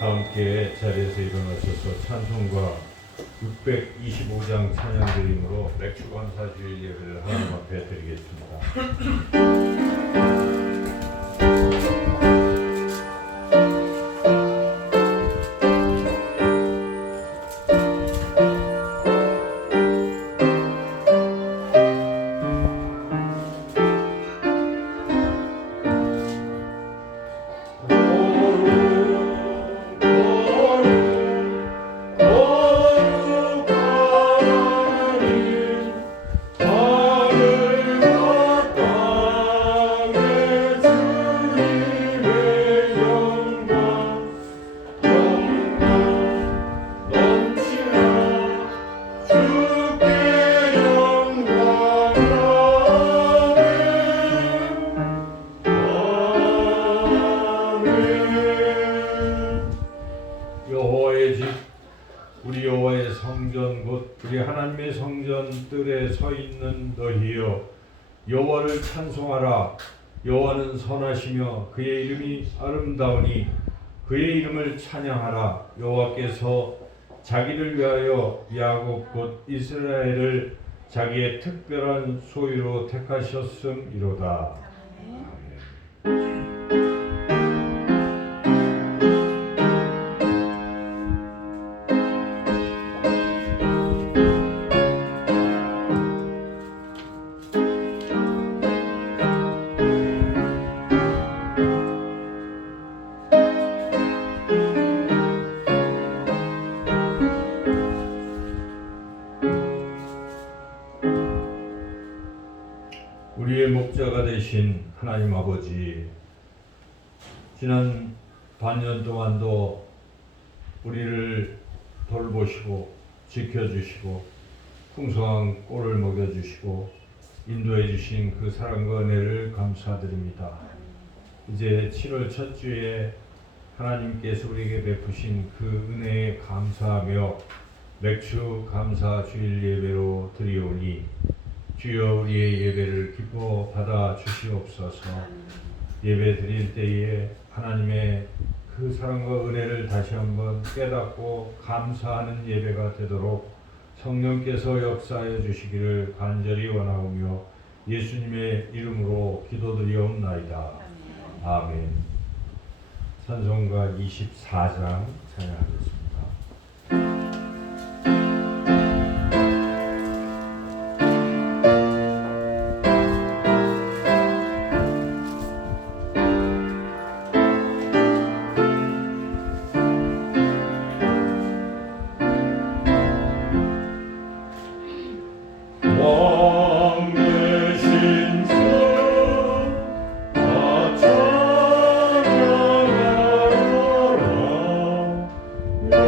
다 함께 자리에서 일어나셔서 찬송가 625장 찬양 드림으로 맥주감사주일 예배를 하나님 앞에 드리겠습니다. 여호와의 집, 우리 여호와의 성전 곧 우리 하나님의 성전 뜰에 서 있는 너희여, 여호와를 찬송하라. 여호와는 선하시며 그의 이름이 아름다우니 그의 이름을 찬양하라. 여호와께서 자기를 위하여 야곱 곧 이스라엘을 자기의 특별한 소유로 택하셨음이로다. 우리의 목자가 되신 하나님 아버지, 지난 반년 동안도 우리를 돌보시고 지켜주시고 풍성한 꼴을 먹여주시고 인도해 주신 그 사랑과 은혜를 감사드립니다. 이제 7월 첫 주에 하나님께서 우리에게 베푸신 그 은혜에 감사하며 맥주 감사 주일 예배로 드리오니 주여 우리의 예배를 기뻐 받아 주시옵소서. 예배 드릴 때에 하나님의 그 사랑과 은혜를 다시 한번 깨닫고 감사하는 예배가 되도록 성령께서 역사하여 주시기를 간절히 원하오며 예수님의 이름으로 기도드리옵나이다. 아멘. 찬송가 24장 찬양하겠습니다. 나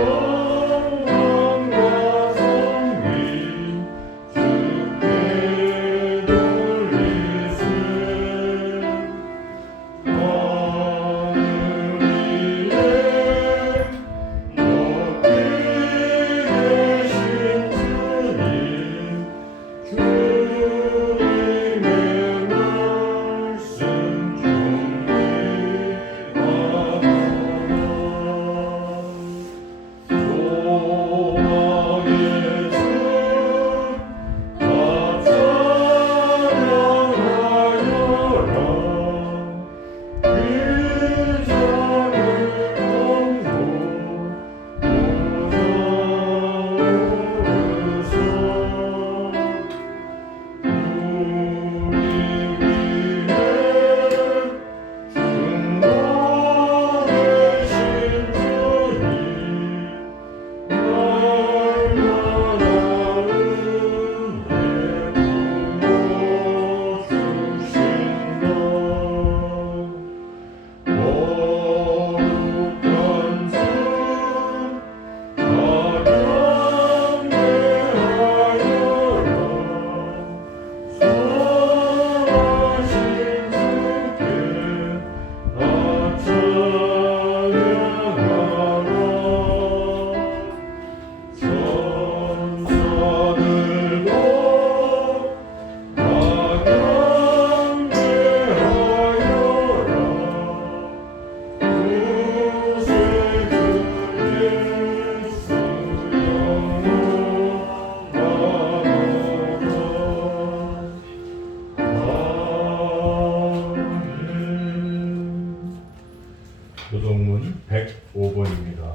교동문 105번입니다.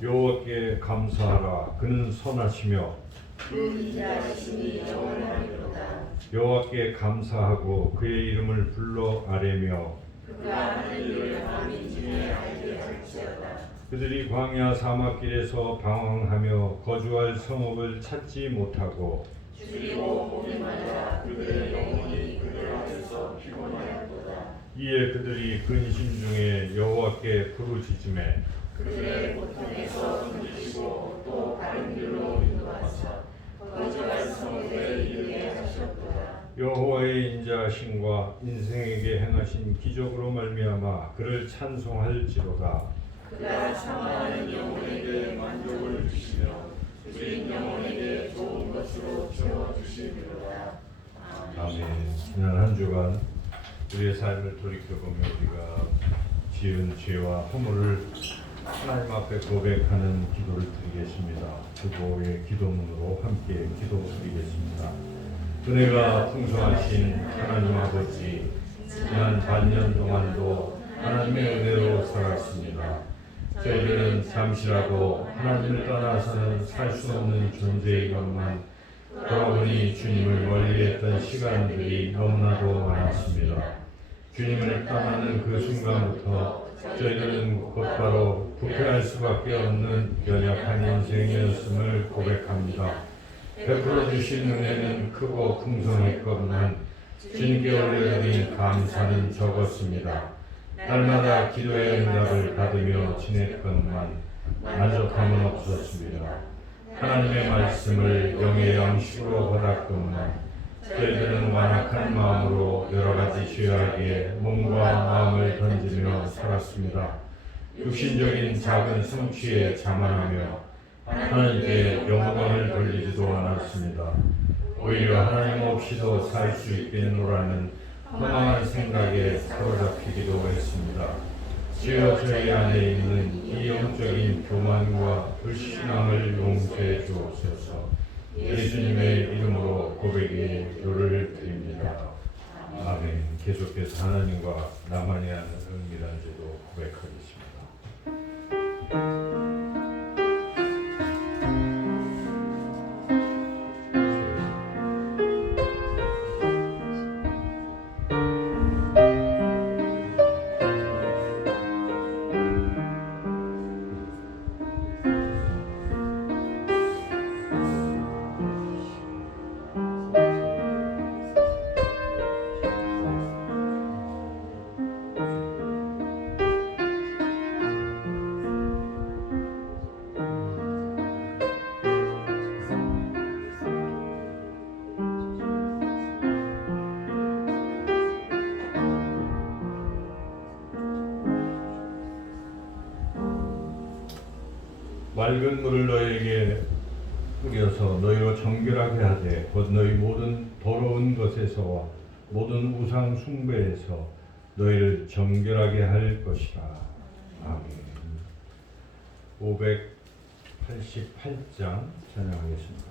여호와께 감사하라. 그는 선하시며 그 인자하심이 영원하리로다. 여호와께 감사하고 그의 이름을 불러 아뢰며 그가 하는 일을 만민중에 알게 할지어다. 그들이 광야 사막길에서 방황하며 거주할 성읍을 찾지 못하고 줄이고 고민하라. 그들의 영혼이 그들 앞에서 피곤하였도다. 이에 그들이 근심 중에 여호와께 부르짖음에 그들의 고통에서 건지시고 또 다른 길로 인도하사 거주할 성읍에 이르게 하셨도다. 여호와의 인자하심과 인생에게 행하신 기적으로 말미암아 그를 찬송할지로다. 그가 사모하는 영혼에게 만족을 주시며 주인 영혼에게 좋은 것으로 채워주시리로다. 아멘. 지난 한 주간 우리의 삶을 돌이켜보며 우리가 지은 죄와 허물을 하나님 앞에 고백하는 기도를 드리겠습니다. 주보의 기도문으로 함께 기도드리겠습니다. 은혜가 풍성하신 하나님 아버지, 지난 반년 동안도 하나님의 은혜로 살았습니다. 저희들은 잠시라도 하나님을 떠나서는 살 수 없는 존재이건만 돌아보니 주님을 멀리했던 시간들이 너무나도 많았습니다. 주님을 떠나는 그 순간부터 저희들은 곧바로 부패할 수밖에 없는 연약한 인생이었음을 고백합니다. 베풀어 주신 은혜는 크고 풍성했건만 주님께 올려드린 감사는 적었습니다. 날마다 기도의 응답을 받으며 지냈건만 만족함은 없었습니다. 하나님의 말씀을 영의 양식으로 받았건만 저희들은 완악한 마음으로 여러 가지 죄악에 몸과 마음을 던지며 살았습니다. 육신적인 작은 성취에 자만하며 하나님께 영광을 돌리지도 않았습니다. 오히려 하나님 없이도 살 수 있겠노라는 허망한 생각에 사로잡히기도 했습니다. 주여 저희 안에 있는 이 영적인 교만과 불신앙을 용서해 주옵소서. 예수님의 이름으로 고백의 기도를 드립니다. 아멘. 계속해서 하나님과 나만이 하는 은밀한 제도 고백하겠습니다. 맑은 물을 너희에게 뿌려서 너희로 정결하게 하되 곧 너희 모든 더러운 것에서와 모든 우상 숭배에서 너희를 정결하게 할 것이다. 아멘. 588장 찬양하겠습니다.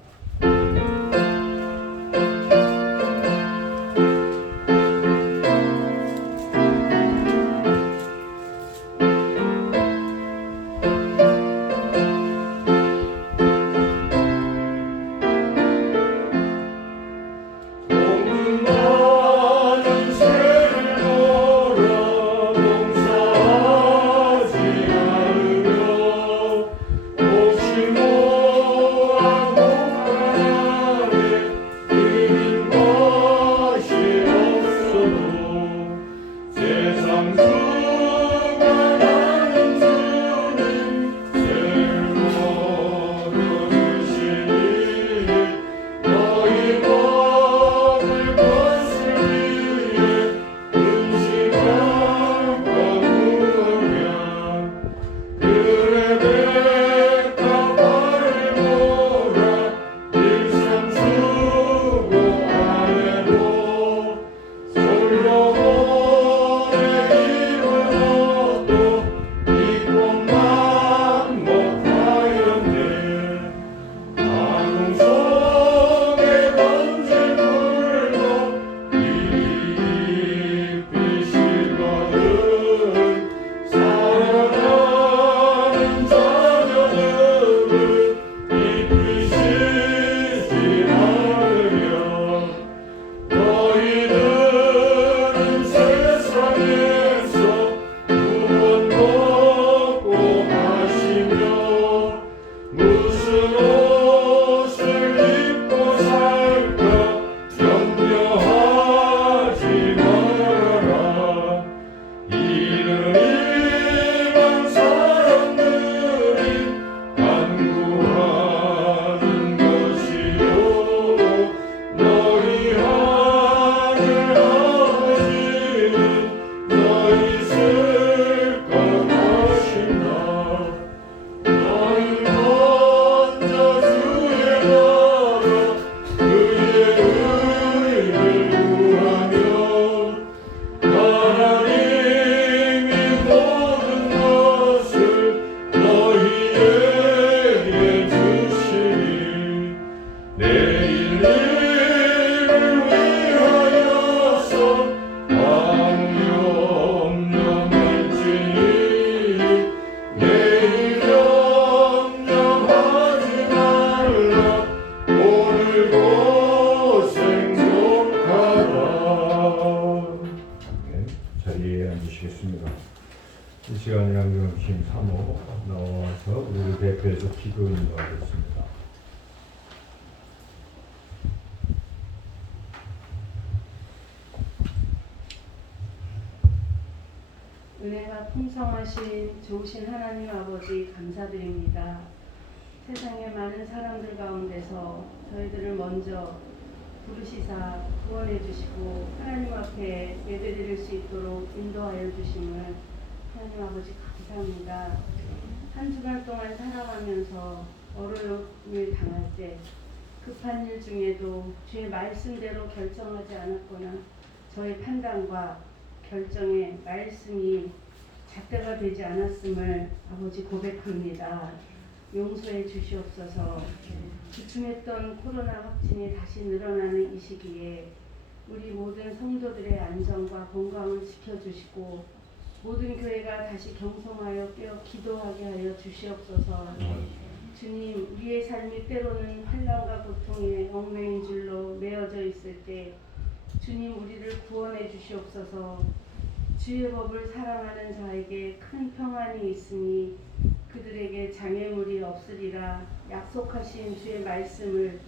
대표해서 기도 인도하겠습니다. 은혜가 풍성하신 좋으신 하나님 아버지 감사드립니다. 세상의 많은 사람들 가운데서 저희들을 먼저 부르시사 구원해 주시고 하나님 앞에 예배드릴 수 있도록 인도하여 주심을 하나님 아버지 감사합니다. 한 주간 동안 살아가면서 어려움을 당할 때 급한 일 중에도 주의 말씀대로 결정하지 않았거나 저의 판단과 결정에 말씀이 잣대가 되지 않았음을 아버지 고백합니다. 용서해 주시옵소서. 주춤했던 코로나 확진이 다시 늘어나는 이 시기에 우리 모든 성도들의 안전과 건강을 지켜주시고 모든 교회가 다시 경성하여 깨어 기도하게 하여 주시옵소서. 주님, 우리의 삶이 때로는 환난과 고통의 얽매인 줄로 메어져 있을 때 주님 우리를 구원해 주시옵소서. 주의 법을 사랑하는 자에게 큰 평안이 있으니 그들에게 장애물이 없으리라 약속하신 주의 말씀을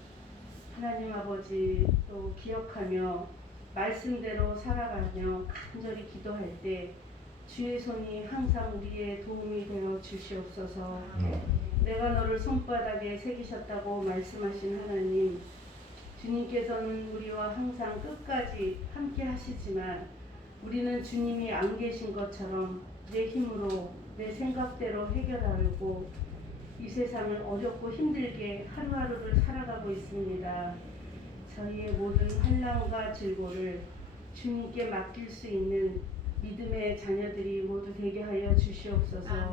하나님 아버지 또 기억하며 말씀대로 살아가며 간절히 기도할 때 주의 손이 항상 우리의 도움이 되어 주시옵소서. 내가 너를 손바닥에 새기셨다고 말씀하신 하나님, 주님께서는 우리와 항상 끝까지 함께 하시지만 우리는 주님이 안 계신 것처럼 내 힘으로 내 생각대로 해결하려고 이 세상을 어렵고 힘들게 하루하루를 살아가고 있습니다. 저희의 모든 환난과 질고를 주님께 맡길 수 있는 믿음의 자녀들이 모두 되게 하여 주시옵소서.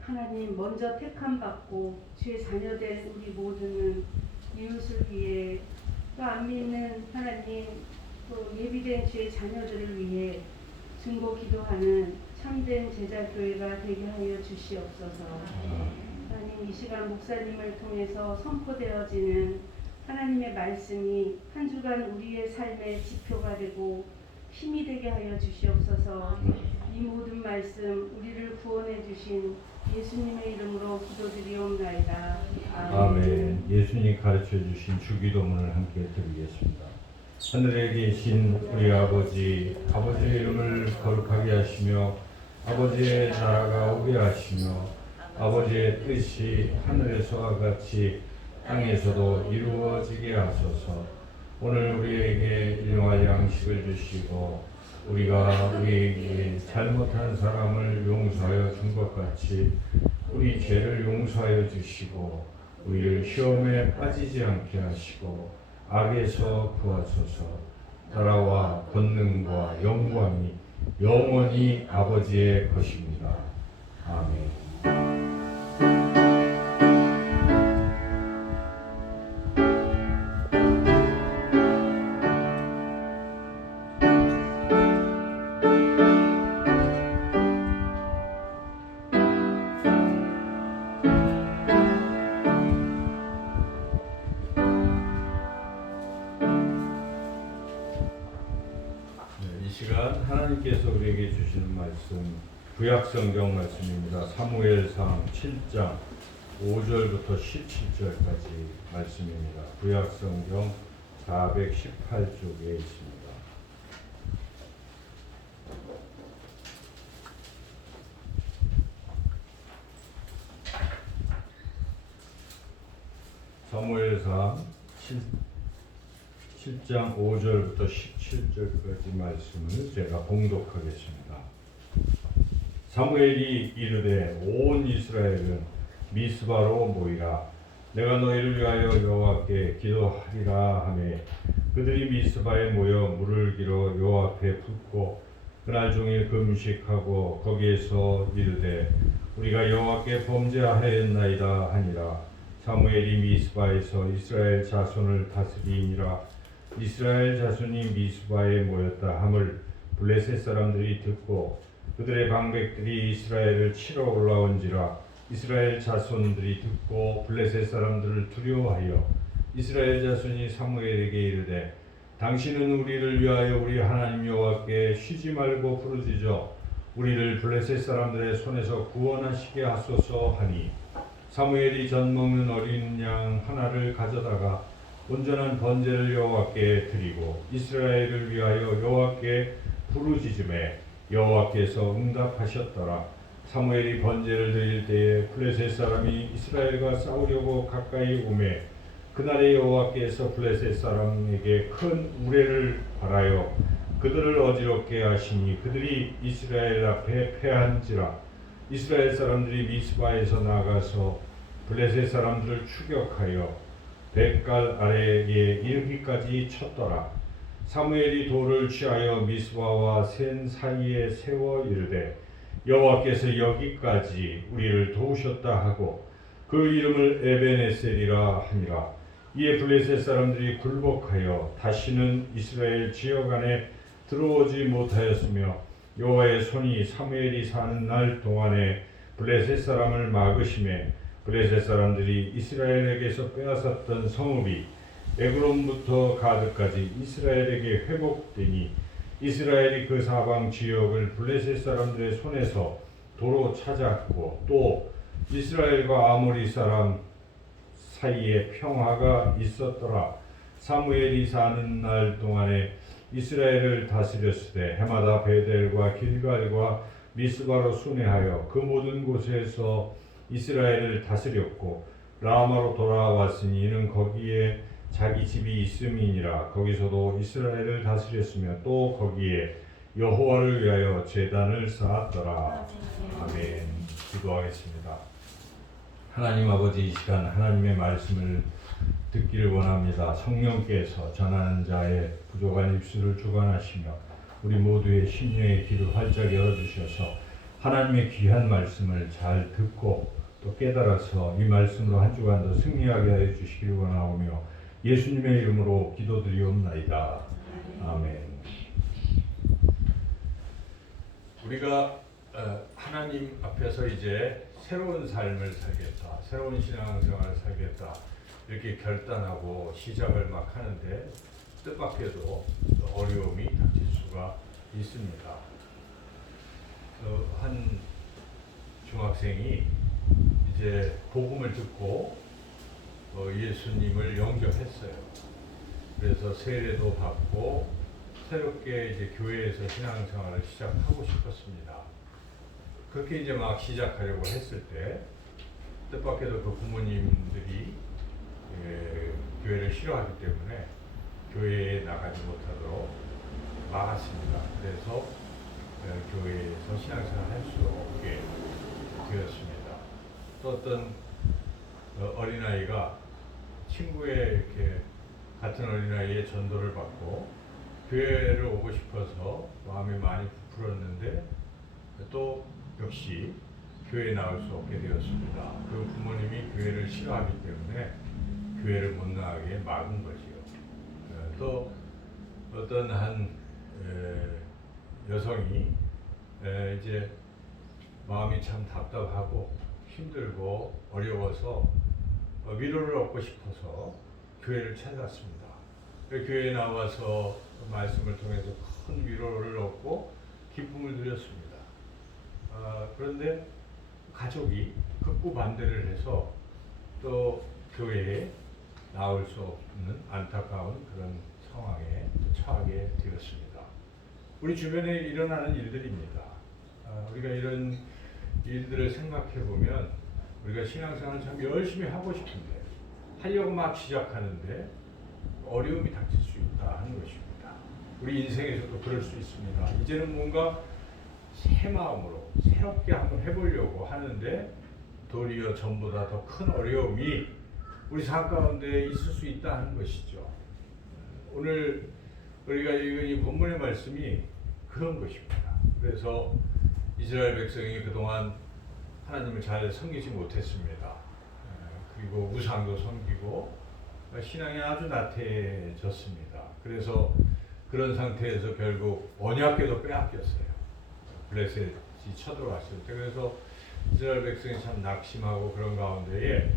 하나님, 먼저 택함 받고 주의 자녀된 우리 모두는 이웃을 위해 또 안 믿는 하나님 또 예비된 주의 자녀들을 위해 중보 기도하는 참된 제자교회가 되게 하여 주시옵소서. 하나님, 이 시간 목사님을 통해서 선포되어지는 하나님의 말씀이 한 주간 우리의 삶의 지표가 되고 힘이 되게 하여 주시옵소서. 이 모든 말씀 우리를 구원해 주신 예수님의 이름으로 기도드리옵나이다. 아멘. 예수님 가르쳐 주신 주기도문을 함께 드리겠습니다. 하늘에 계신 우리 아버지, 아버지의 이름을 거룩하게 하시며 아버지의 나라가 오게 하시며 아버지의 뜻이 하늘에서와 같이 땅에서도 이루어지게 하소서. 오늘 우리에게 일용할 양식을 주시고 우리가 우리에게 잘못한 사람을 용서하여 준 것 같이 우리 죄를 용서하여 주시고 우리를 시험에 빠지지 않게 하시고 악에서 구하소서. 나라와 권능과 영광이 영원히 아버지의 것입니다. 아멘. 이 시간 하나님께서 우리에게 주시는 말씀 구약성경 말씀입니다. 사무엘상 7장 5절부터 17절까지 말씀입니다. 구약성경 418쪽에 있습니다. 사무엘상 7장 5절부터 17절까지 말씀을 제가 봉독하겠습니다. 사무엘이 이르되 온 이스라엘은 미스바로 모이라. 내가 너희를 위하여 여호와께 기도하리라 하매 그들이 미스바에 모여 물을 길어 여호와 앞에 붓고 그날 종일 금식하고 거기에서 이르되 우리가 여호와께 범죄하였나이다 하니라. 사무엘이 미스바에서 이스라엘 자손을 다스리니라. 이스라엘 자손이 미스바에 모였다 함을 블레셋 사람들이 듣고 그들의 방백들이 이스라엘을 치러 올라온지라. 이스라엘 자손들이 듣고 블레셋 사람들을 두려워하여 이스라엘 자손이 사무엘에게 이르되 당신은 우리를 위하여 우리 하나님 여호와께 쉬지 말고 부르짖어 우리를 블레셋 사람들의 손에서 구원하시게 하소서 하니 사무엘이 젖 먹는 어린 양 하나를 가져다가 온전한 번제를 여호와께 드리고 이스라엘을 위하여 여호와께 부르짖음에 여호와께서 응답하셨더라. 사무엘이 번제를 드릴 때에 블레셋 사람이 이스라엘과 싸우려고 가까이 오매 그날에 여호와께서 블레셋 사람에게 큰 우레를 발하여 그들을 어지럽게 하시니 그들이 이스라엘 앞에 패한지라. 이스라엘 사람들이 미스바에서 나가서 블레셋 사람들을 추격하여 벳갈 아래에 이르기까지 쳤더라. 사무엘이 돌을 취하여 미스바와 센 사이에 세워 이르되 여호와께서 여기까지 우리를 도우셨다 하고 그 이름을 에벤에셀이라 하니라. 이에 블레셋 사람들이 굴복하여 다시는 이스라엘 지역 안에 들어오지 못하였으며 여호와의 손이 사무엘이 사는 날 동안에 블레셋 사람을 막으심에 블레셋 사람들이 이스라엘에게서 빼앗았던 성읍이 에그론부터 가드까지 이스라엘에게 회복되니 이스라엘이 그 사방 지역을 블레셋 사람들의 손에서 도로 찾았고 또 이스라엘과 아모리 사람 사이에 평화가 있었더라. 사무엘이 사는 날 동안에 이스라엘을 다스렸으되 해마다 베델과 길갈과 미스바로 순회하여 그 모든 곳에서 이스라엘을 다스렸고 라마로 돌아왔으니 이는 거기에 자기 집이 있음이니라. 거기서도 이스라엘을 다스렸으며 또 거기에 여호와를 위하여 제단을 쌓았더라. 아멘. 기도하겠습니다. 하나님 아버지, 이 시간 하나님의 말씀을 듣기를 원합니다. 성령께서 전하는 자의 부족한 입술을 주관하시며 우리 모두의 심령의 귀를 활짝 열어주셔서 하나님의 귀한 말씀을 잘 듣고 또 깨달아서 이 말씀으로 한 주간도 승리하게 하여 주시기를 원하오며 예수님의 이름으로 기도드리옵나이다. 아멘. 우리가 하나님 앞에서 이제 새로운 삶을 살겠다, 새로운 신앙생활을 살겠다 이렇게 결단하고 시작을 막 하는데 뜻밖에도 어려움이 닥칠 수가 있습니다. 한 중학생이 이제 복음을 듣고 예수님을 영접했어요. 그래서 세례도 받고 새롭게 이제 교회에서 신앙생활을 시작하고 싶었습니다. 그렇게 이제 막 시작하려고 했을 때 뜻밖에도 그 부모님들이 교회를 싫어하기 때문에 교회에 나가지 못하도록 막았습니다. 그래서 교회에서 신앙생활을 할 수 없게 되었습니다. 또 어떤 어린아이가 친구의 이렇게 같은 어린아이의 전도를 받고 교회를 오고 싶어서 마음이 많이 부풀었는데 또 역시 교회에 나올 수 없게 되었습니다. 그 부모님이 교회를 싫어하기 때문에 교회를 못 나가게 막은 거지요. 또 어떤 한 여성이 이제 마음이 참 답답하고 힘들고 어려워서 위로를 얻고 싶어서 교회를 찾았습니다. 교회에 나와서 말씀을 통해서 큰 위로를 얻고 기쁨을 누렸습니다. 그런데 가족이 극구 반대를 해서 또 교회에 나올 수 없는 안타까운 그런 상황에 처하게 되었습니다. 우리 주변에 일어나는 일들입니다. 우리가 이런 일들을 생각해 보면 우리가 신앙생활을 참 열심히 하고 싶은데 하려고 막 시작하는데 어려움이 닥칠 수 있다 하는 것입니다. 우리 인생에서도 그럴 수 있습니다. 이제는 뭔가 새 마음으로 새롭게 한번 해보려고 하는데 도리어 전보다 더 큰 어려움이 우리 삶 가운데 있을 수 있다 하는 것이죠. 오늘 우리가 읽은 이 본문의 말씀이 그런 것입니다. 그래서 이스라엘 백성이 그동안 하나님을 잘 섬기지 못했습니다. 그리고 우상도 섬기고 신앙이 아주 나태해졌습니다. 그래서 그런 상태에서 결국 언약궤도 빼앗겼어요. 블레셋이 쳐들어왔을 때. 그래서 이스라엘 백성이 참 낙심하고 그런 가운데에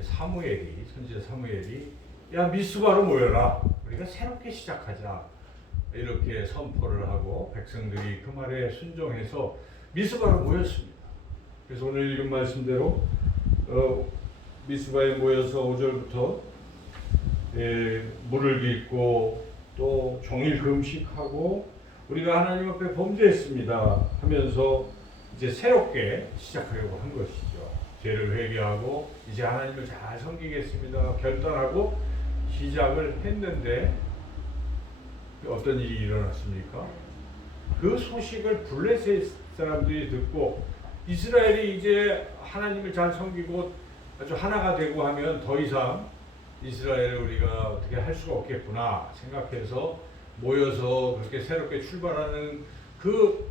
사무엘이, 선지자 사무엘이 야 미스바로 모여라, 우리가 새롭게 시작하자 이렇게 선포를 하고 백성들이 그 말에 순종해서 미스바로 모였습니다. 그래서 오늘 읽은 말씀대로 미스바에 모여서 5절부터 물을 빚고 또 종일 금식하고 우리가 하나님 앞에 범죄했습니다 하면서 이제 새롭게 시작하려고 한 것이죠. 죄를 회개하고 이제 하나님을 잘 섬기겠습니다 결단하고 시작을 했는데 어떤 일이 일어났습니까? 그 소식을 블레셋 사람들이 듣고 이스라엘이 이제 하나님을 잘 섬기고 아주 하나가 되고 하면 더 이상 이스라엘을 우리가 어떻게 할 수가 없겠구나 생각해서 모여서 그렇게 새롭게 출발하는 그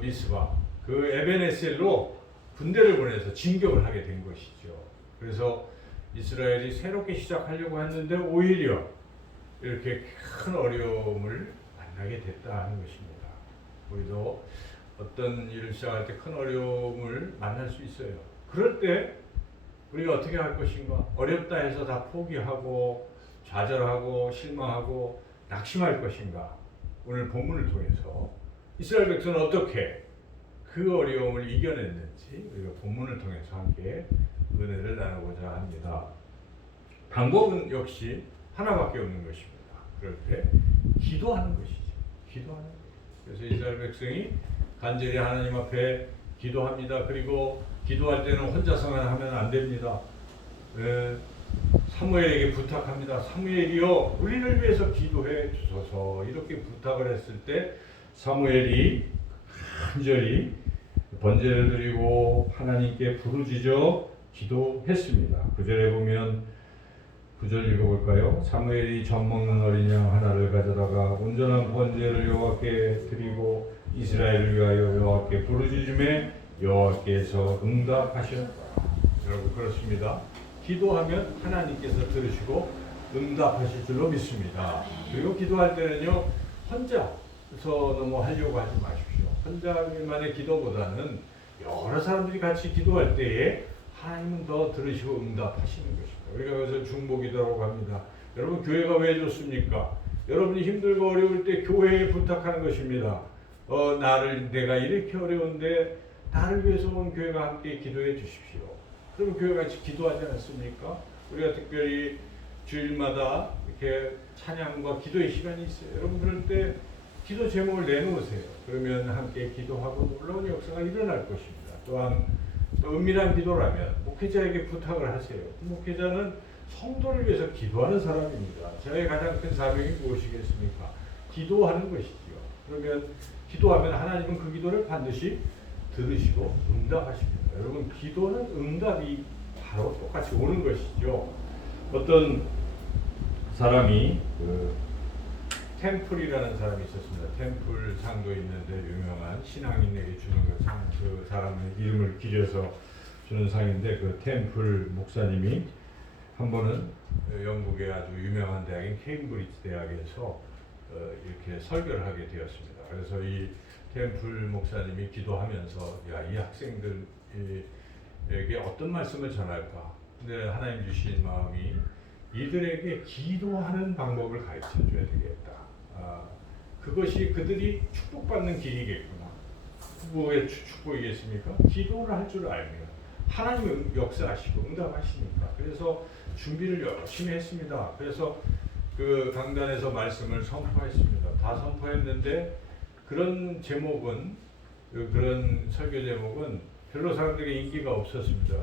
미스바, 그 에벤에셀로 군대를 보내서 진격을 하게 된 것이죠. 그래서 이스라엘이 새롭게 시작하려고 했는데 오히려 이렇게 큰 어려움을 만나게 됐다는 것입니다. 우리도 어떤 일을 시작할 때 큰 어려움을 만날 수 있어요. 그럴 때 우리가 어떻게 할 것인가? 어렵다 해서 다 포기하고 좌절하고 실망하고 낙심할 것인가? 오늘 본문을 통해서 이스라엘 백성은 어떻게 그 어려움을 이겨냈는지 우리가 본문을 통해서 함께 은혜를 나누고자 합니다. 방법은 역시 하나밖에 없는 것입니다. 그럴 때 기도하는 것이죠. 기도하는 것. 그래서 이스라엘 백성이 간절히 하나님 앞에 기도합니다. 그리고 기도할 때는 혼자서만 하면 안 됩니다. 사무엘에게 부탁합니다. 사무엘이여 우리를 위해서 기도해 주소서. 이렇게 부탁을 했을 때 사무엘이 간절히 번제를 드리고 하나님께 부르짖어 기도했습니다. 9절에 보면 9절 읽어볼까요? 사무엘이 젖 먹는 어린 양 하나를 가져다가 온전한 번제를 여호와께 드리고 이스라엘을 위하여 여호와께 부르짖음에 여호와께서 응답하셨다. 여러분 그렇습니다. 기도하면 하나님께서 들으시고 응답하실 줄로 믿습니다. 그리고 기도할 때는요 혼자서 너무 하려고 하지 마십시오. 혼자만의 기도보다는 여러 사람들이 같이 기도할 때에 하나님은 더 들으시고 응답하시는 것입니다. 우리가 그것을 중보기도라고 합니다. 여러분 교회가 왜 좋습니까? 여러분이 힘들고 어려울 때 교회에 부탁하는 것입니다. 내가 이렇게 어려운데 나를 위해서 온 교회가 함께 기도해 주십시오. 그럼 교회가 같이 기도하지 않습니까? 우리가 특별히 주일마다 이렇게 찬양과 기도의 시간이 있어요. 여러분 그럴 때 기도 제목을 내놓으세요. 그러면 함께 기도하고 놀라운 역사가 일어날 것입니다. 또한 또 은밀한 기도라면 목회자에게 부탁을 하세요. 목회자는 성도를 위해서 기도하는 사람입니다. 저의 가장 큰 사명이 무엇이겠습니까? 기도하는 것이죠. 그러면 기도하면 하나님은 그 기도를 반드시 들으시고 응답하십니다. 여러분 기도는 응답이 바로 똑같이 오는 것이죠. 어떤 사람이 템플이라는 사람이 있었습니다. 템플 상도 있는데 유명한 신앙인에게 주는 그 상, 그 사람의 이름을 기려서 주는 상인데 그 템플 목사님이 한 번은 영국의 아주 유명한 대학인 케임브리지 대학에서 이렇게 설교를 하게 되었습니다. 그래서 이 템플 목사님이 기도하면서 이 학생들에게 어떤 말씀을 전할까? 근데 하나님 주신 마음이 이들에게 기도하는 방법을 가르쳐 줘야 되겠다. 그것이 그들이 축복받는 길이겠구나. 뭐의 축복이겠습니까? 기도를 할 줄 알면 하나님은 역사하시고 응답하시니까. 그래서 준비를 열심히 했습니다. 그래서 그 강단에서 말씀을 선포했습니다. 다 선포했는데 그런 제목은 그런 설교 제목은 별로 사람들에게 인기가 없었습니다.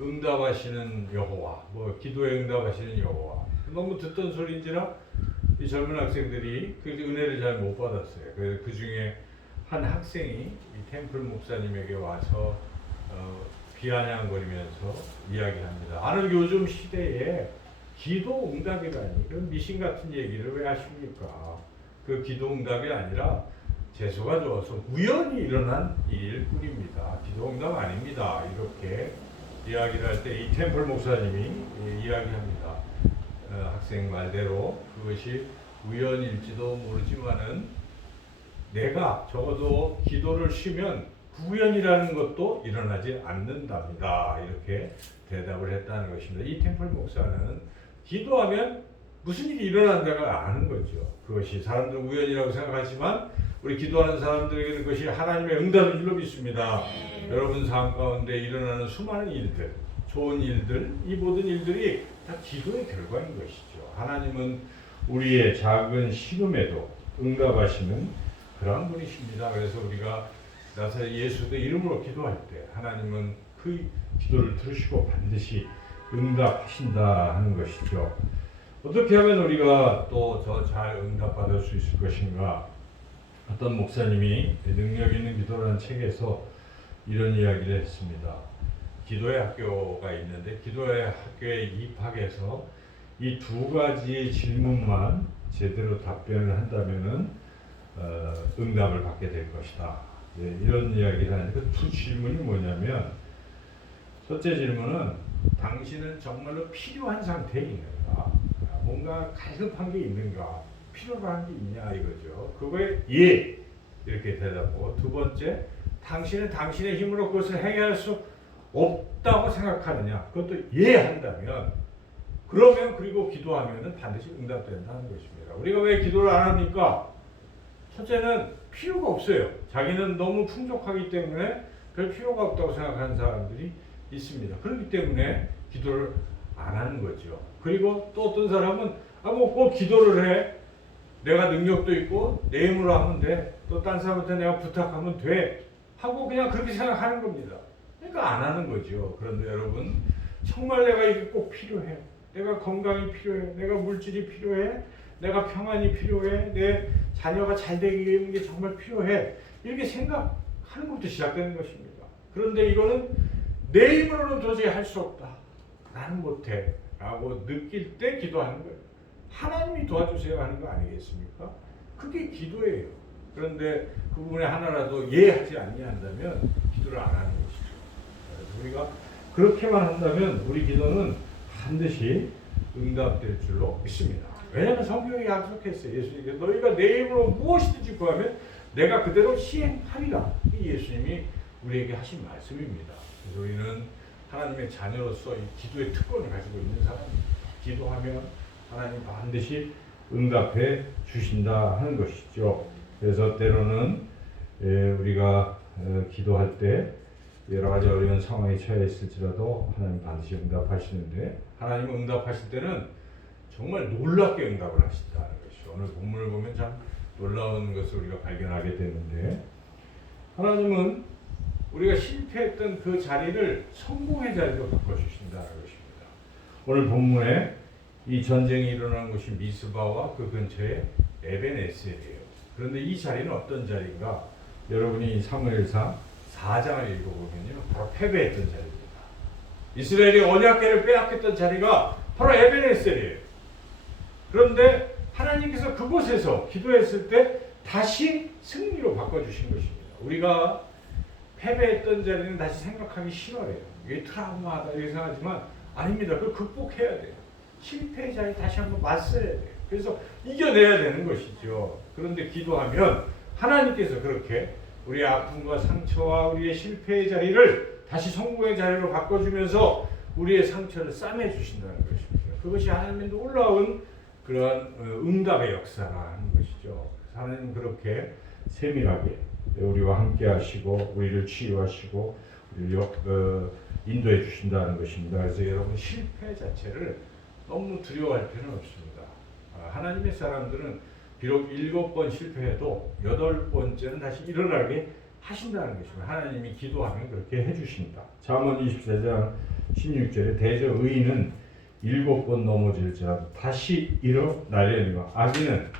응답하시는 여호와, 뭐 기도에 응답하시는 여호와. 너무 듣던 소리인지라 이 젊은 학생들이 그 은혜를 잘 못 받았어요. 그래서 그 중에 한 학생이 이 템플 목사님에게 와서 비아냥거리면서 이야기합니다. 나는 요즘 시대에 기도 응답이라니 이런 미신 같은 얘기를 왜 하십니까? 그 기도 응답이 아니라 재수가 좋아서 우연히 일어난 일일 뿐입니다. 기도 응답 아닙니다. 이렇게 이야기를 할 때 이 템플 목사님이 이야기합니다. 학생 말대로 그것이 우연일지도 모르지만은 내가 적어도 기도를 쉬면 우연이라는 것도 일어나지 않는답니다. 이렇게 대답을 했다는 것입니다. 이 템플 목사는 기도하면 무슨 일이 일어난다가 아는 거죠. 그것이 사람들은 우연이라고 생각하지만 우리 기도하는 사람들에게는 그것이 하나님의 응답인 줄로 믿습니다. 여러분 삶 가운데 일어나는 수많은 일들, 좋은 일들, 이 모든 일들이 다 기도의 결과인 것이죠. 하나님은 우리의 작은 시름에도 응답하시는 그러한 분이십니다. 그래서 우리가 나사 예수의 이름으로 기도할 때 하나님은 그 기도를 들으시고 반드시 응답하신다 하는 것이죠. 어떻게 하면 우리가 또 더 잘 응답받을 수 있을 것인가? 어떤 목사님이 능력 있는 기도라는 책에서 이런 이야기를 했습니다. 기도의 학교가 있는데 기도의 학교에 입학해서 이 두 가지 질문만 제대로 답변을 한다면은 응답을 받게 될 것이다. 네, 이런 이야기를 하는데 그 두 질문이 뭐냐면, 첫째 질문은 당신은 정말로 필요한 상태에 있는가? 뭔가 갈급한 게 있는가? 필요한 게 있냐 이거죠. 그거에 예 이렇게 대답하고, 두 번째, 당신은 당신의 힘으로 그것을 해결할 수 없다고 생각하느냐? 그것도 예 한다면, 그러면 그리고 기도하면은 반드시 응답된다는 것입니다. 우리가 왜 기도를 안 합니까? 첫째는 필요가 없어요. 자기는 너무 풍족하기 때문에 별 필요가 없다고 생각하는 사람들이 있습니다. 그렇기 때문에 기도를 안 하는 거죠. 그리고 또 어떤 사람은 뭐 꼭 기도를 해. 내가 능력도 있고 내 힘으로 하면 돼. 또 딴 사람한테 내가 부탁하면 돼. 하고 그냥 그렇게 생각하는 겁니다. 그러니까 안 하는 거죠. 그런데 여러분, 정말 내가 이게 꼭 필요해. 내가 건강이 필요해. 내가 물질이 필요해. 내가 평안이 필요해. 내 자녀가 잘 되는 게 정말 필요해. 이렇게 생각하는 것부터 시작되는 것입니다. 그런데 이거는 내 힘으로는 도저히 할 수 없다. 나는 못해. 라고 느낄 때 기도하는 거예요. 하나님이 도와주세요 하는 거 아니겠습니까? 그게 기도예요. 그런데 그 부분에 하나라도 예하지 아니한다면 기도를 안 하는 것이죠. 그래서 우리가 그렇게만 한다면 우리 기도는 반드시 응답될 줄로 믿습니다. 왜냐하면 성경이 약속했어요. 예수님께서 너희가 내 이름으로 무엇이든지 구하면 내가 그대로 시행하리라. 이 예수님이 우리에게 하신 말씀입니다. 그래서 우리는 하나님의 자녀로서 이 기도의 특권을 가지고 있는 사람입니다. 기도하면 하나님 반드시 응답해 주신다 하는 것이죠. 그래서 때로는 우리가 기도할 때 여러 가지 어려운 상황에 처해 있을지라도 하나님 반드시 응답하시는데, 하나님 응답하실 때는 정말 놀랍게 응답을 하신다는 것이죠. 오늘 본문을 보면 참 놀라운 것을 우리가 발견하게 되는데, 하나님은 우리가 실패했던 그 자리를 성공의 자리로 바꿔주신다는 것입니다. 오늘 본문에 이 전쟁이 일어난 곳이 미스바와 그 근처에 에벤에셀이에요. 그런데 이 자리는 어떤 자리인가? 여러분이 사무엘상 4장을 읽어보면요, 바로 패배했던 자리입니다. 이스라엘이 언약궤를 빼앗겼던 자리가 바로 에벤에셀이에요. 그런데 하나님께서 그곳에서 기도했을 때 다시 승리로 바꿔주신 것입니다. 우리가 패배했던 자리는 다시 생각하기 싫어요. 이게 트라우마다 이렇게 생각하지만 아닙니다. 그걸 극복해야 돼요. 실패의 자리 다시 한번 맞서야 돼요. 그래서 이겨내야 되는 것이죠. 그런데 기도하면 하나님께서 그렇게 우리의 아픔과 상처와 우리의 실패의 자리를 다시 성공의 자리로 바꿔주면서 우리의 상처를 싸매주신다는 것입니다. 그것이 하나님의 놀라운 그러한 응답의 역사라는 것이죠. 하나님은 그렇게 세밀하게 우리와 함께 하시고 우리를 치유하시고 우리를 인도해 주신다는 것입니다. 그래서 여러분, 실패 자체를 너무 두려워할 필요는 없습니다. 하나님의 사람들은 비록 7번 실패해도 8번째는 다시 일어나게 하신다는 것입니다. 하나님이 기도하면 그렇게 해주신다. 잠언 24장 16절에 대저 의인은 7번 넘어질지라도 다시 일어나려니와 악인은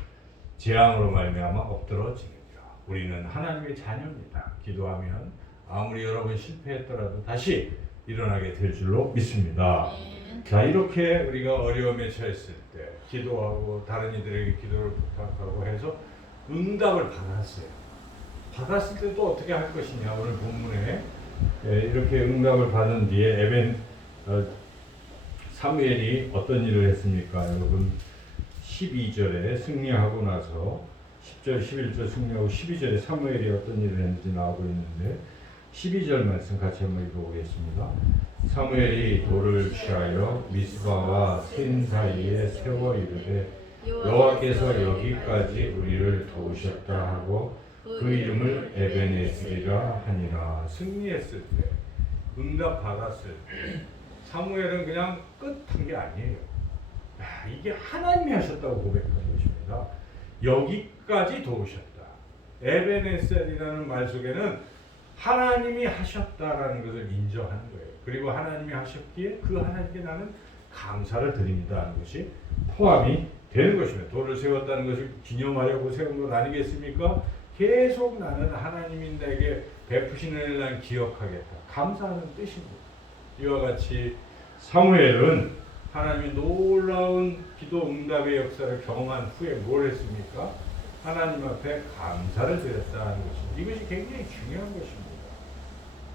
재앙으로 말미암아 엎드러지느니라. 우리는 하나님의 자녀입니다. 기도하면 아무리 여러 번 실패했더라도 다시 일어나게 될 줄로 믿습니다. 자, 이렇게 우리가 어려움에 처했을 때 기도하고 다른 이들에게 기도를 부탁하고 해서 응답을 받았어요. 받았을 때 또 어떻게 할 것이냐. 오늘 본문에 이렇게 응답을 받은 뒤에 사무엘이 어떤 일을 했습니까? 여러분, 12절에 승리하고 나서 10절, 11절 승리하고 12절에 사무엘이 어떤 일을 했는지 나오고 있는데, 12절 말씀 같이 한번 읽어보겠습니다. 사무엘이 돌을 취하여 미스바와 센 사이에 세워 이르되 여호와께서 여기까지 우리를 도우셨다 하고 그 이름을 에벤에셀이라 하니라. 승리했을 때, 응답 받았을 때, 사무엘은 그냥 끝한 게 아니에요. 야, 이게 하나님이 하셨다고 고백한 것입니다. 여기까지 도우셨다. 에베네셀이라는 말 속에는 하나님이 하셨다라는 것을 인정하는 거예요. 그리고 하나님이 하셨기에 그 하나님께 나는 감사를 드립니다 하는 것이 포함이 되는 것입니다. 돌을 세웠다는 것을 기념하려고 세운 것 아니겠습니까? 계속 나는 하나님이 내게 베푸신 은혜를 난 기억하겠다. 감사하는 뜻입니다. 이와 같이 사무엘은 하나님의 놀라운 기도 응답의 역사를 경험한 후에 뭘 했습니까? 하나님 앞에 감사를 드렸다는 것입니다. 이것이 굉장히 중요한 것입니다.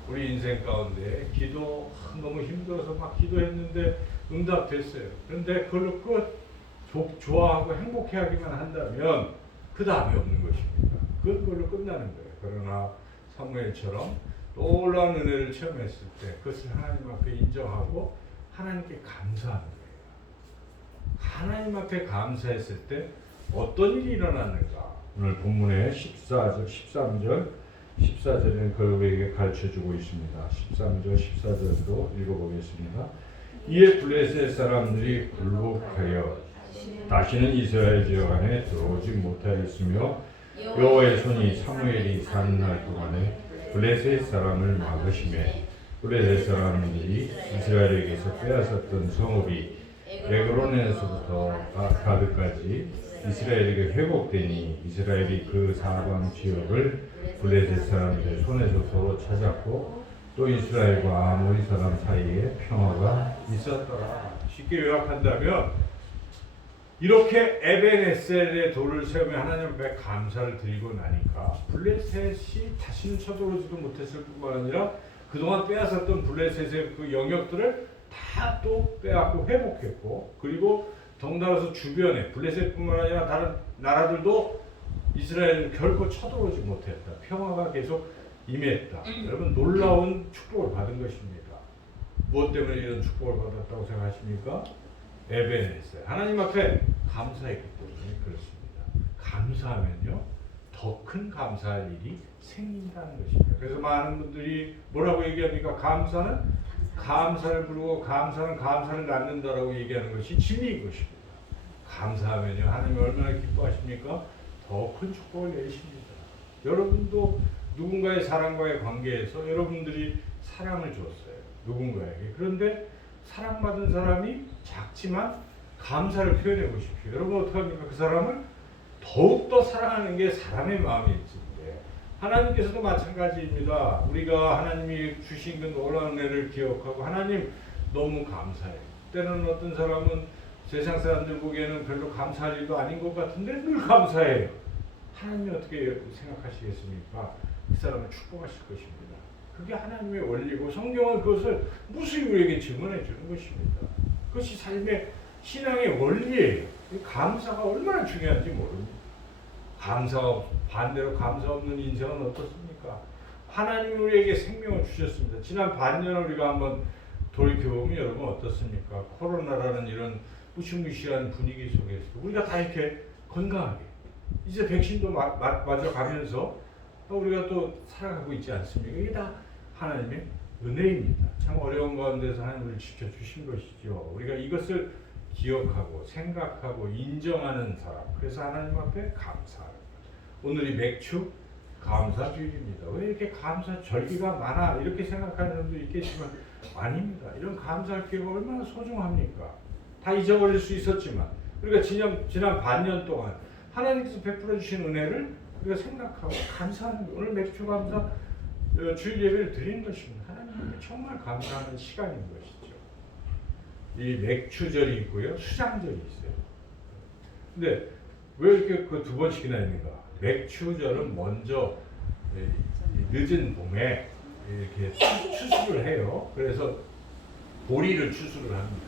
우리 인생 가운데 기도 너무 힘들어서 막 기도했는데 응답됐어요. 그런데 그걸로 좋아하고 행복해하기만 한다면 그 다음이 없는 것입니다. 그걸로 끝나는 거예요. 그러나 사무엘처럼 놀라운 은혜를 체험했을 때 그것을 하나님 앞에 인정하고 하나님께 감사하는 거예요. 하나님 앞에 감사했을 때 어떤 일이 일어났는가? 오늘 본문의 13절, 14절에는 그걸 우리에게 가르쳐주고 있습니다. 13절, 14절도 읽어보겠습니다. 이에 블레셋 사람들이 굴복하여 다시는 이스라엘 지역 안에 들어오지 못하였으며 여호와의 손이 사무엘이 사는 날 동안에 블레셋 사람을 막으시매 블레셋 사람들이 이스라엘에게서 빼앗았던 성읍이 에그론에서부터 가드까지 이스라엘에게 회복되니 이스라엘이 그 사방 지역을 블레셋 사람들의 손에서 서로 찾았고 또 이스라엘과 아모리 사람 사이에 평화가 있었더라. 쉽게 요약한다면 이렇게 에벤에셀의 돌을 세우며 하나님 앞에 감사를 드리고 나니까 블레셋이 다시는 쳐들어오지도 못했을 뿐만 아니라 그동안 빼앗았던 블레셋의 그 영역들을 다 또 빼앗고 회복했고 그리고 덩달아서 주변에 블레셋뿐만 아니라 다른 나라들도 이스라엘을 결코 쳐들어오지 못했다. 평화가 계속 임했다. 여러분 놀라운 축복을 받은 것입니다. 무엇 때문에 이런 축복을 받았다고 생각하십니까? 에베네셀 하나님 앞에 감사했기 때문에 그렇습니다. 감사하면요 더 큰 감사할 일이 생긴다는 것입니다. 그래서 많은 분들이 뭐라고 얘기합니까? 감사를 부르고 감사는 감사를 낳는다라고 얘기하는 것이 진리인 것입니다. 감사하면요 하나님이 얼마나 기뻐하십니까? 더 큰 축복을 내리십니다. 여러분도 누군가의 사랑과의 관계에서 여러분들이 사랑을 줬어요. 누군가에게. 그런데 사랑받은 사람이 작지만 감사를 표현해 보십시오. 여러분 어떻게 합니까? 그 사람을 더욱더 사랑하는 게 사람의 마음일진데 하나님께서도 마찬가지입니다. 우리가 하나님이 주신 그 놀라운 은혜를 기억하고 하나님 너무 감사해요. 때로는 어떤 사람은 세상 사람들 보기에는 별로 감사할 일도 아닌 것 같은데 늘 감사해요. 하나님이 어떻게 생각하시겠습니까? 그 사람을 축복하실 것입니다. 그게 하나님의 원리고 성경은 그것을 무수히 우리에게 증언해 주는 것입니다. 그것이 삶의 신앙의 원리예요. 감사가 얼마나 중요한지 모릅니다. 반대로 감사 없는 인생은 어떻습니까? 하나님이 우리에게 생명을 주셨습니다. 지난 반년을 우리가 한번 돌이켜보면 여러분 어떻습니까? 코로나라는 이런 무시무시한 분위기 속에서 우리가 다 이렇게 건강하게 이제 백신도 맞아가면서 우리가 또 살아가고 있지 않습니까? 이게 다 하나님의 은혜입니다. 참 어려운 가운데서 하나님을 지켜주신 것이죠. 우리가 이것을 기억하고 생각하고 인정하는 사람. 그래서 하나님 앞에 감사하는 것. 오늘이 맥주 감사주일입니다. 왜 이렇게 감사 절기가 많아? 이렇게 생각하는 사람도 있겠지만 아닙니다. 이런 감사할 기회가 얼마나 소중합니까? 다 잊어버릴 수 있었지만 우리가 지난 반년 동안 하나님께서 베풀어 주신 은혜를 우리가 생각하고 감사하는 오늘 맥주 감사 주일 예배를 드리는 것입니다. 하나님께 정말 감사하는 시간인 것이죠. 이 맥주절이 있고요, 수장절이 있어요. 근데 왜 이렇게 그 두 번씩이나 있는가? 맥주절은 먼저 늦은 봄에 이렇게 추수를 해요. 그래서 보리를 추수를 합니다.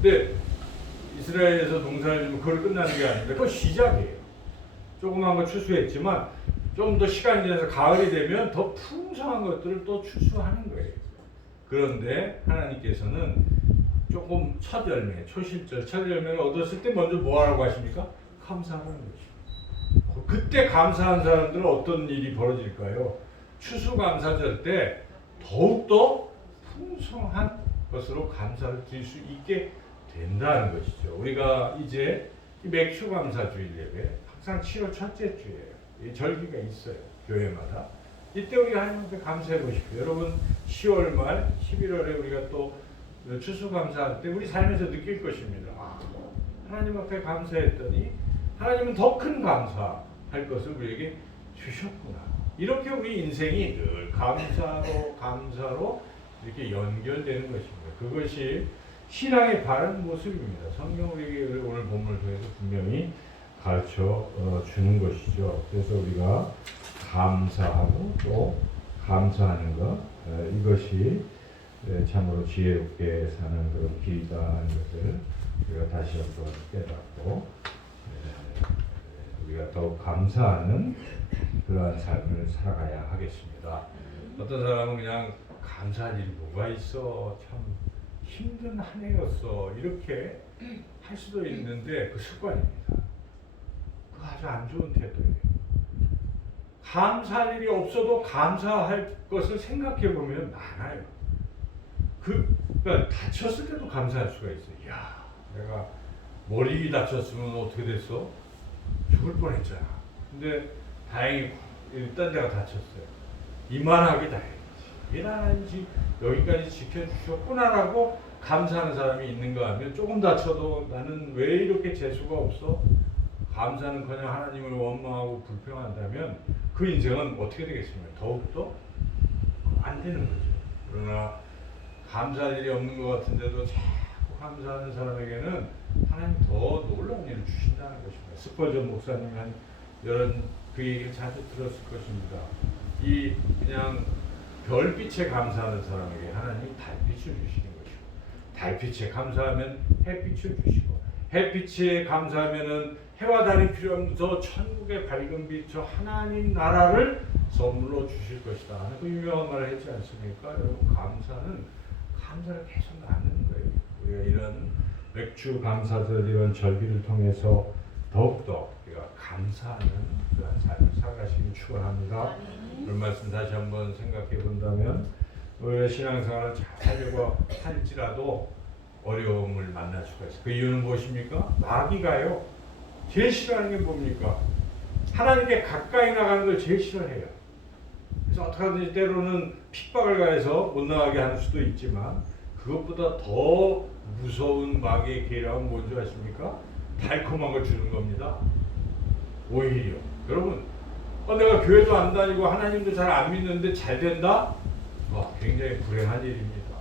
근데 이스라엘에서 농사를 지면 그걸 끝나는 게 아닌데 그건 시작이에요. 조그만 거 추수했지만 좀 더 시간이 지나서 가을이 되면 더 풍성한 것들을 또 추수하는 거예요. 그런데 하나님께서는 조금 첫 열매, 초실절, 첫 열매를 얻었을 때 먼저 뭐 하라고 하십니까? 감사하라는 것이죠. 그때 감사한 사람들은 어떤 일이 벌어질까요? 추수감사절 때 더욱더 풍성한 것으로 감사를 드릴 수 있게 된다는 것이죠. 우리가 이제 이 맥주 감사주일 예배 항상 7월 첫째 주예요. 이 절기가 있어요. 교회마다. 이때 우리가 하나님 앞에 감사해 보십시오. 여러분 10월 말 11월에 우리가 또 추수감사할 때 우리 삶에서 느낄 것입니다. 하나님 앞에 감사했더니 하나님은 더 큰 감사할 것을 우리에게 주셨구나. 이렇게 우리 인생이 늘 감사로 이렇게 연결되는 것입니다. 그것이 신앙의 바른 모습입니다. 성경 우리에게 오늘 본문을 통해서 분명히 가르쳐 주는 것이죠. 그래서 우리가 감사하고 또 감사하는 것, 이것이 참으로 지혜롭게 사는 그런 길이다 하는 것을 우리가 다시 한번 깨닫고 우리가 더욱 감사하는 그러한 삶을 살아가야 하겠습니다. 어떤 사람은 그냥 감사할 일이 뭐가 있어, 참 힘든 한 해였어, 이렇게 할 수도 있는데 그 습관입니다. 그 아주 안 좋은 태도예요. 감사할 일이 없어도 감사할 것을 생각해 보면 많아요. 그러니까 다쳤을 때도 감사할 수가 있어요. 야, 내가 머리 다쳤으면 어떻게 됐어? 죽을 뻔했잖아. 근데 다행히 일단 내가 다쳤어요. 이만하게 다행이지. 하나님이 여기까지 지켜주셨구나라고 감사하는 사람이 있는가 하면 조금 다쳐도 나는 왜 이렇게 재수가 없어? 감사는커녕 하나님을 원망하고 불평한다면 그 인생은 어떻게 되겠습니까? 더욱더 안 되는 거죠. 그러나 감사할 일이 없는 것 같은데도 자꾸 감사하는 사람에게는 하나님 더 놀라운 일을 주신다는 것입니다. 스펄전 목사님이 한 이런 그 얘기를 자주 들었을 것입니다. 이 그냥 별빛에 감사하는 사람에게 하나님이 달빛을 주시는 것이고, 달빛에 감사하면 햇빛을 주시고, 햇빛에 감사하면은 해와 달이 필요 없는 천국의 밝은 빛, 저 하나님 나라를 선물로 주실 것이다 하는 그 유명한 말을 했지 않습니까? 여러분, 감사를 계속 나누는 거예요. 우리가 이런 맥주 감사절 이런 절기를 통해서 더욱더 우리가 감사하는 그런 삶을 살아가시길 축원합니다. 그런 말씀 다시 한번 생각해 본다면 우리가 신앙생활을 잘 하려고 할지라도 어려움을 만날 수가 있어요. 그 이유는 무엇입니까? 마귀가요, 제일 싫어하는 게 뭡니까? 하나님께 가까이 나가는 걸 제일 싫어해요. 그래서 어떻게 하든지 때로는 핍박을 가해서 못 나가게 하는 수도 있지만, 그것보다 더 무서운 마귀의 계략은 뭔지 아십니까? 달콤한 걸 주는 겁니다. 오히려 여러분, 내가 교회도 안 다니고 하나님도 잘 안 믿는데 잘 된다? 굉장히 불행한 일입니다.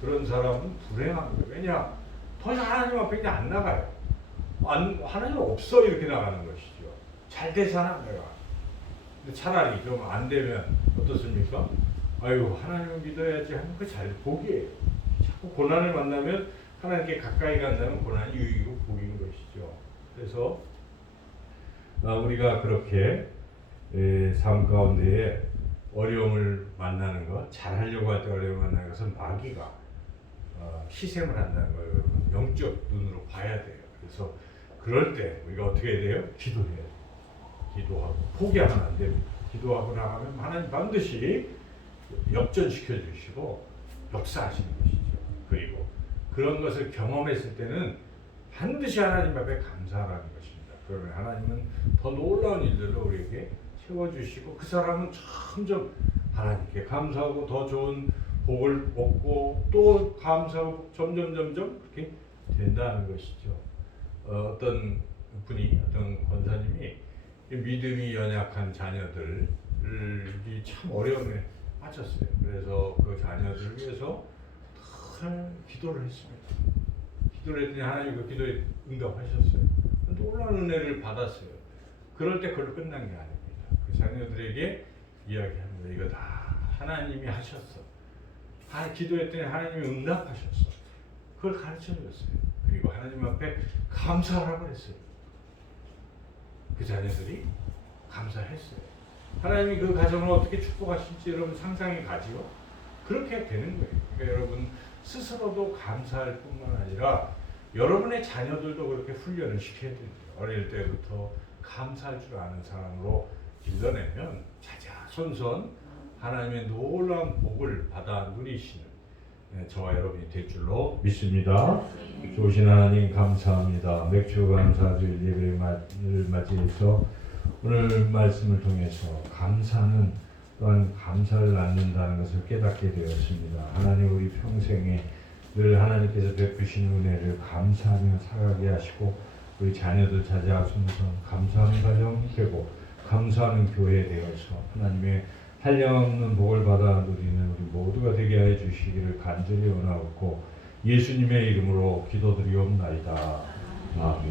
그런 사람은 불행한 거예요. 왜냐? 더 이상 하나님 앞에 이제 안 나가요. 하나님 없어, 이렇게 나가는 것이죠. 잘 되잖아 내가. 근데 차라리 그럼 안 되면 어떻습니까? 아유, 하나님을 믿어야지 하는 그 잘 복이에요. 자꾸 고난을 만나면 하나님께 가까이 간다면 고난이 유익이고 복인 것이죠. 그래서 우리가 그렇게 삶 가운데에 어려움을 만나는 것, 잘하려고 할 때 어려움을 만나는 것은 마귀가 희생을 한다는 거예요. 여러분, 영적 눈으로 봐야 돼요. 그래서 그럴 때 우리가 어떻게 해야 돼요? 기도해야 돼요. 기도하고 포기하면 안 됩니다. 기도하고 나가면 하나님 반드시 역전시켜 주시고 역사하시는 것이죠. 그리고 그런 것을 경험했을 때는 반드시 하나님 앞에 감사하라는 것입니다. 그러면 하나님은 더 놀라운 일들을 우리에게 채워주시고, 그 사람은 점점 하나님께 감사하고 더 좋은 복을 얻고 또 감사하고 점점 그렇게 된다는 것이죠. 어떤 권사님이 믿음이 연약한 자녀들이 참 어려움에 빠졌어요. 그래서 그 자녀들을 위해서 늘 기도를 했습니다. 기도를 했더니 하나님 그 기도에 응답하셨어요. 놀라운 은혜를 받았어요. 그럴 때 그걸로 끝난 게 아닙니다. 그 자녀들에게 이야기합니다. 이거 다 하나님이 하셨어. 기도했더니 하나님이 응답하셨어. 그걸 가르쳐줬어요. 그리고 하나님 앞에 감사하라고 했어요. 그 자녀들이 감사했어요. 하나님이 그 가정을 어떻게 축복하실지 여러분 상상이 가지요? 그렇게 되는 거예요. 그러니까 여러분 스스로도 감사할 뿐만 아니라 여러분의 자녀들도 그렇게 훈련을 시켜야 됩니다. 어릴 때부터 감사할 줄 아는 사람으로 길러내면 자자손손 하나님의 놀라운 복을 받아 누리시는 저와 여러분이 될 줄로 믿습니다. 좋으신 하나님 감사합니다. 맥주 감사주일 예배를 맞이해서 오늘 말씀을 통해서 감사는 또한 감사를 낳는다는 것을 깨닫게 되었습니다. 하나님 우리 평생에 늘 하나님께서 베푸신 은혜를 감사하며 살아가게 하시고 우리 자녀들 찾아와서서 감사하는 가정 되고 감사하는 교회 되어서 하나님의 한량없는 복을 받아 누리는 우리 모두가 되게 해 주시기를 간절히 원하옵고 예수님의 이름으로 기도드리옵나이다. 아멘.